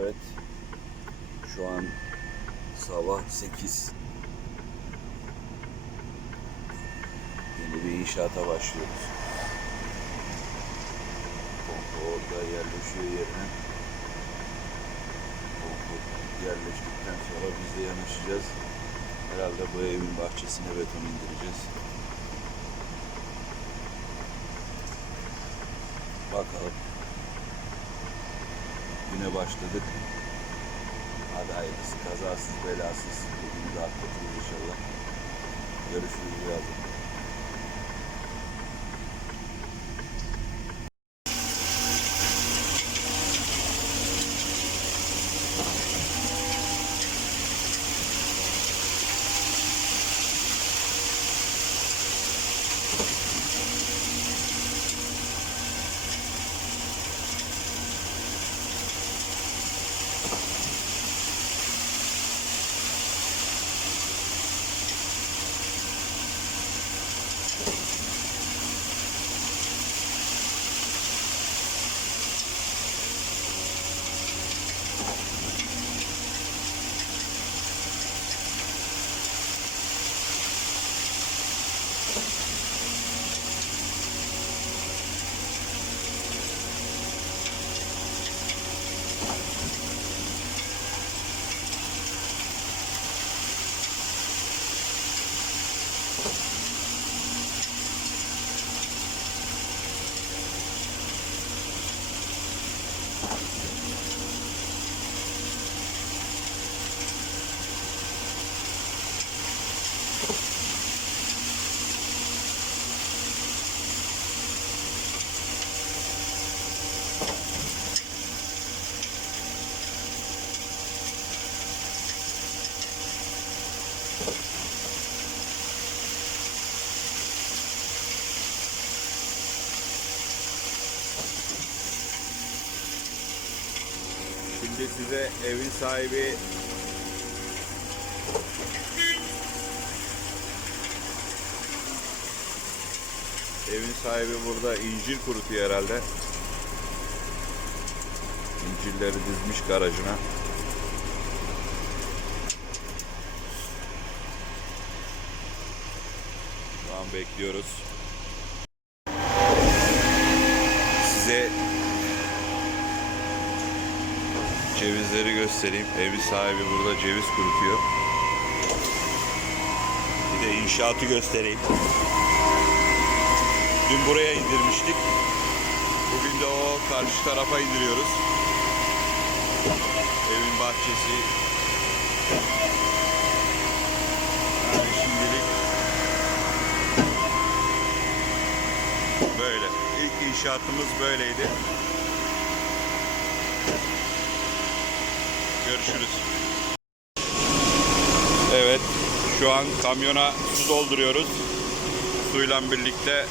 Evet. Şu an sabah 8. Yeni bir inşaata başlıyoruz. Pompa orada yerleşiyor yerine. Pompa yerleştikten sonra biz de yanaşacağız. Herhalde bu evin bahçesine beton indireceğiz. Bakalım. Güne başladık. Hadi hayırlısı kazasız belasız. Bugün de atlatırız inşallah. Görüşürüz birazdan. Şimdi size evin sahibi Evin sahibi burada incir kurutuyor herhalde. İncirleri dizmiş garajına. Şu an bekliyoruz. Size cevizleri göstereyim. Evi sahibi burada ceviz kurutuyor. Bir de inşaatı göstereyim. Dün buraya indirmiştik. Bugün de o karşı tarafa indiriyoruz. Evin bahçesi. Yani şimdilik böyle. İlk inşaatımız böyleydi. Görüşürüz. Evet, şu an kamyona su dolduruyoruz. Suyla birlikte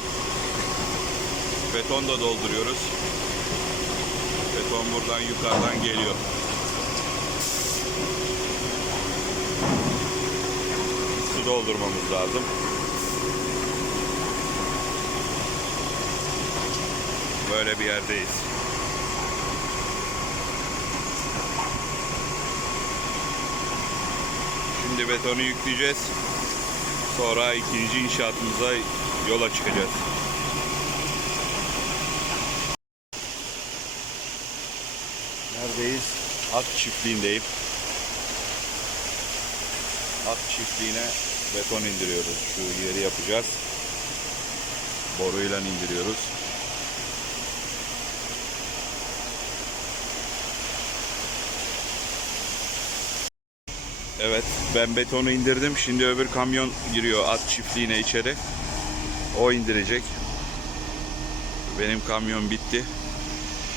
beton da dolduruyoruz. Beton buradan yukarıdan geliyor. Su doldurmamız lazım. Böyle bir yerdeyiz. Şimdi betonu yükleyeceğiz. Sonra ikinci inşaatımıza yola çıkacağız. Neredeyiz? At çiftliğindeyim. At çiftliğine beton indiriyoruz. Şu yeri yapacağız. Boruyla indiriyoruz. Evet, ben betonu indirdim. Şimdi öbür kamyon giriyor at çiftliğine içeri. O indirecek. Benim kamyon bitti.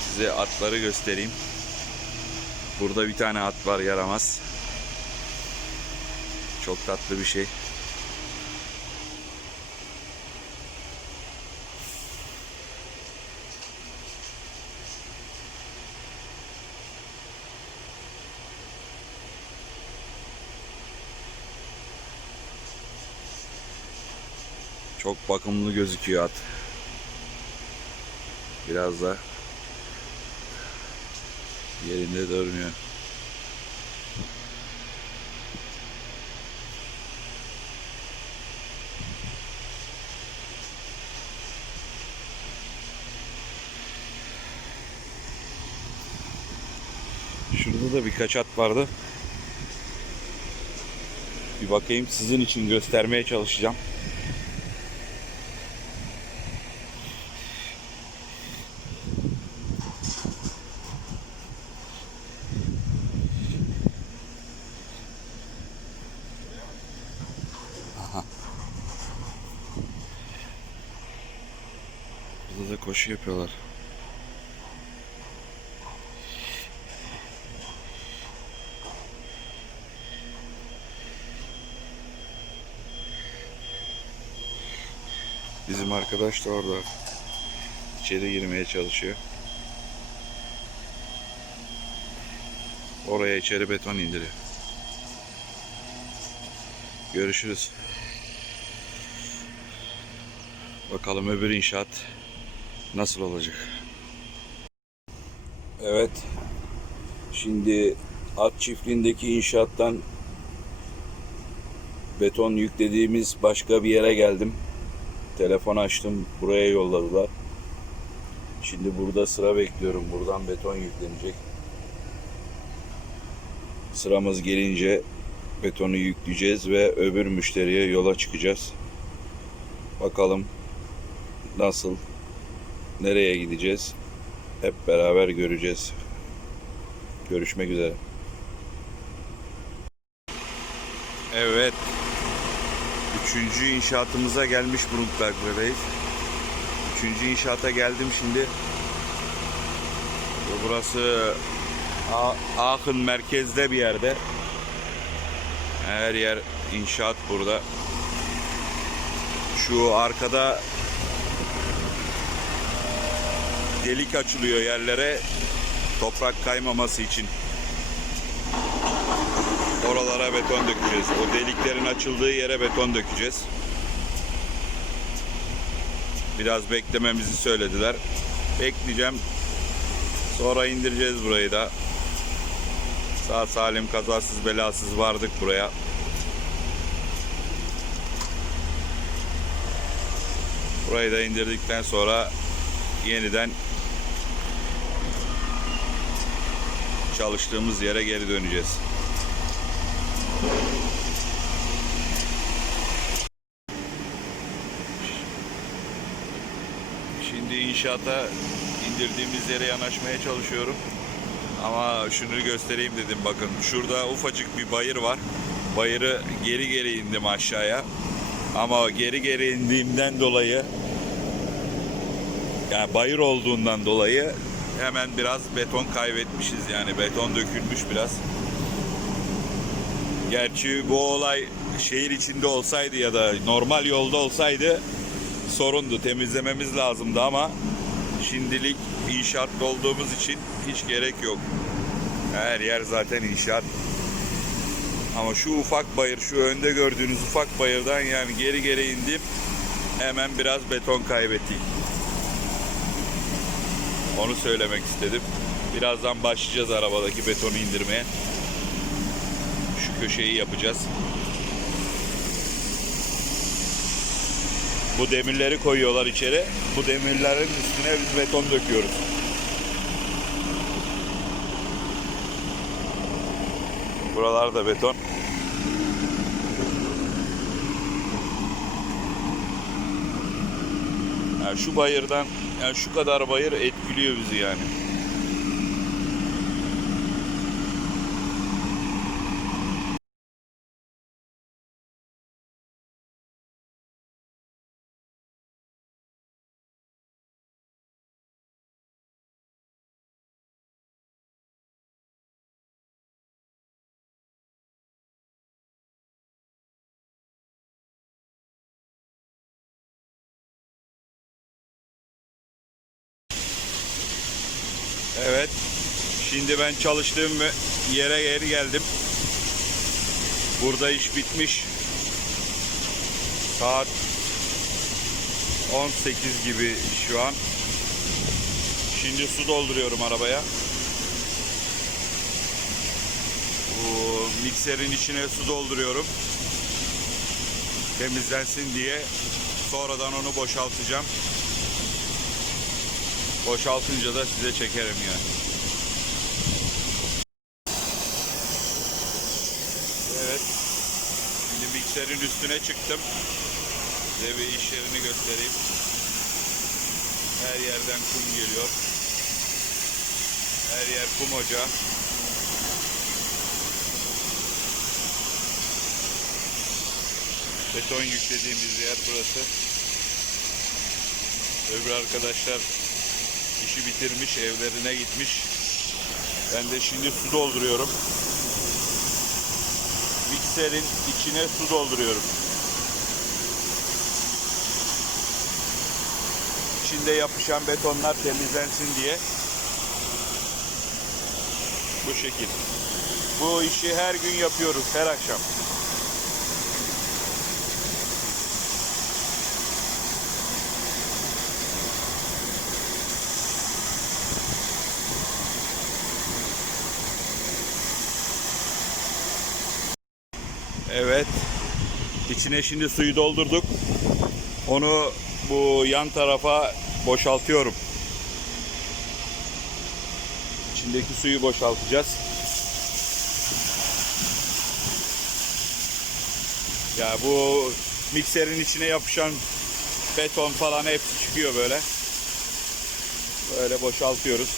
Size atları göstereyim. Burada bir tane at var yaramaz. Çok tatlı bir şey. Çok bakımlı gözüküyor at. Biraz da Yerinde durmuyor. Şurada da birkaç at vardı. Bir bakayım sizin için göstermeye çalışacağım. Da koşu yapıyorlar. Bizim arkadaş da orada. İçeri girmeye çalışıyor. Oraya içeri beton indiriyor. Görüşürüz. Bakalım öbür inşaat nasıl olacak. Evet. Şimdi at çiftliğindeki inşaattan beton yüklediğimiz başka bir yere geldim. Telefon açtım. Buraya yolladılar. Şimdi burada sıra bekliyorum. Buradan beton yüklenecek. Sıramız gelince betonu yükleyeceğiz ve öbür müşteriye yola çıkacağız. Bakalım nasıl, nereye gideceğiz? Hep beraber göreceğiz. Görüşmek üzere. Evet. Üçüncü inşaatımıza gelmiş Brunkberg'deyiz. Üçüncü inşaata geldim şimdi. Burası Aachen merkezde bir yerde. Her yer inşaat burada. Şu arkada delik açılıyor yerlere toprak kaymaması için. Oralara beton dökeceğiz. O deliklerin açıldığı yere beton dökeceğiz. Biraz beklememizi söylediler. Bekleyeceğim. Sonra indireceğiz burayı da. Sağ salim kazasız belasız vardık buraya. Burayı da indirdikten sonra yeniden çalıştığımız yere geri döneceğiz. Şimdi inşaata indirdiğimiz yere yanaşmaya çalışıyorum. Ama şunu göstereyim dedim bakın. Şurada ufacık bir bayır var. Bayırı geri geri indim aşağıya. Ama geri geri indiğimden dolayı yani bayır olduğundan dolayı hemen biraz beton kaybetmişiz yani beton dökülmüş biraz. Gerçi bu olay şehir içinde olsaydı ya da normal yolda olsaydı sorundu temizlememiz lazımdı ama şimdilik inşaatta olduğumuz için hiç gerek yok. Her yer zaten inşaat. Ama şu ufak bayır, şu önde gördüğünüz ufak bayırdan yani geri geri indim. Hemen biraz beton kaybettik. Onu söylemek istedim. Birazdan başlayacağız arabadaki betonu indirmeye. Şu köşeyi yapacağız. Bu demirleri koyuyorlar içeri. Bu demirlerin üstüne biz beton döküyoruz. Buralar da beton. Yani şu bayırdan, yani şu kadar bayır etkiliyor bizi yani. Evet. Şimdi ben çalıştığım yere geri geldim. Burada iş bitmiş. Saat 18 gibi şu an. Şimdi su dolduruyorum arabaya. Bu mikserin içine su dolduruyorum. Temizlensin diye. Sonradan onu boşaltacağım. Boşaltınca da size çekerim yani. Evet. Mikserin üstüne çıktım. Size bir iş yerini göstereyim. Her yerden kum geliyor. Her yer kum ocağı. Beton yüklediğimiz yer burası. Öbür arkadaşlar işi bitirmiş, evlerine gitmiş. Ben de şimdi su dolduruyorum. Mikserin içine su dolduruyorum. İçinde yapışan betonlar temizlensin diye. Bu şekil. Bu işi her gün yapıyoruz, her akşam. Evet. İçine şimdi suyu doldurduk. Onu bu yan tarafa boşaltıyorum. İçindeki suyu boşaltacağız. Ya bu mikserin içine yapışan beton falan hepsi çıkıyor böyle. Böyle boşaltıyoruz.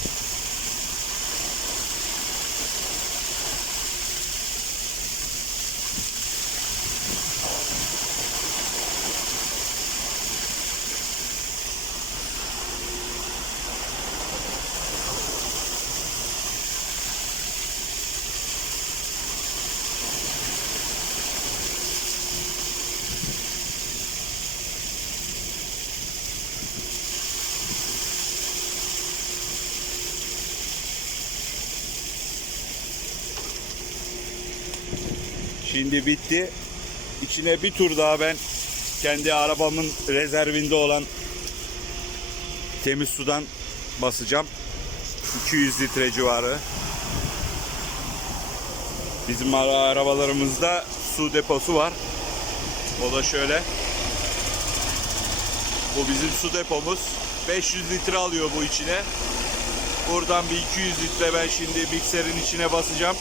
Şimdi bitti. İçine bir tur daha ben kendi arabamın rezervinde olan temiz sudan basacağım. 200 litre civarı. Bizim ara- arabalarımızda su deposu var. O da şöyle. Bu bizim su depomuz. 500 litre alıyor bu içine. Buradan bir 200 litre ben şimdi mikserin içine basacağım.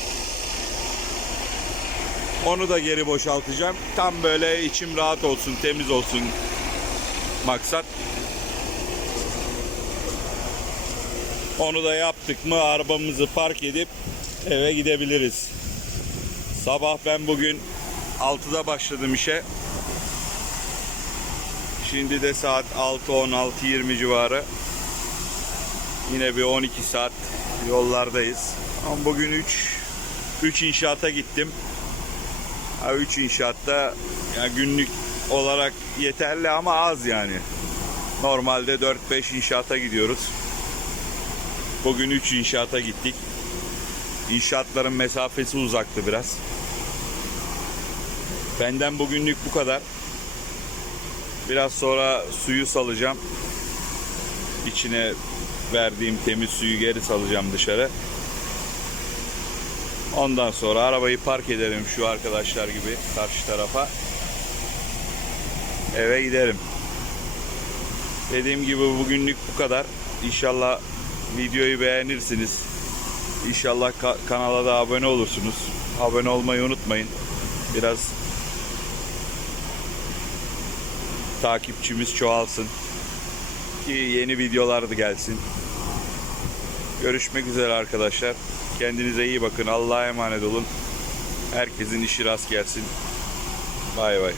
Onu da geri boşaltacağım. Tam böyle içim rahat olsun, temiz olsun maksat. Onu da yaptık mı arabamızı park edip eve gidebiliriz. Sabah ben bugün 6'da başladım işe. Şimdi de saat 6 16 20 civarı. Yine bir 12 saat yollardayız. Ama bugün 3 3 inşaata gittim. 3 inşaatta yani günlük olarak yeterli ama az yani. Normalde 4-5 inşaata gidiyoruz. Bugün 3 inşaata gittik. İnşaatların mesafesi uzaktı biraz. Benden bugünlük bu kadar. Biraz sonra suyu salacağım. İçine verdiğim temiz suyu geri salacağım dışarı. Ondan sonra arabayı park ederim şu arkadaşlar gibi karşı tarafa. Eve giderim. Dediğim gibi bugünlük bu kadar. İnşallah videoyu beğenirsiniz. İnşallah ka- kanala da abone olursunuz. Abone olmayı unutmayın. Biraz takipçimiz çoğalsın. Ki yeni videolar da gelsin. Görüşmek üzere arkadaşlar. Kendinize iyi bakın. Allah'a emanet olun. Herkesin işi rast gelsin. Bay bay.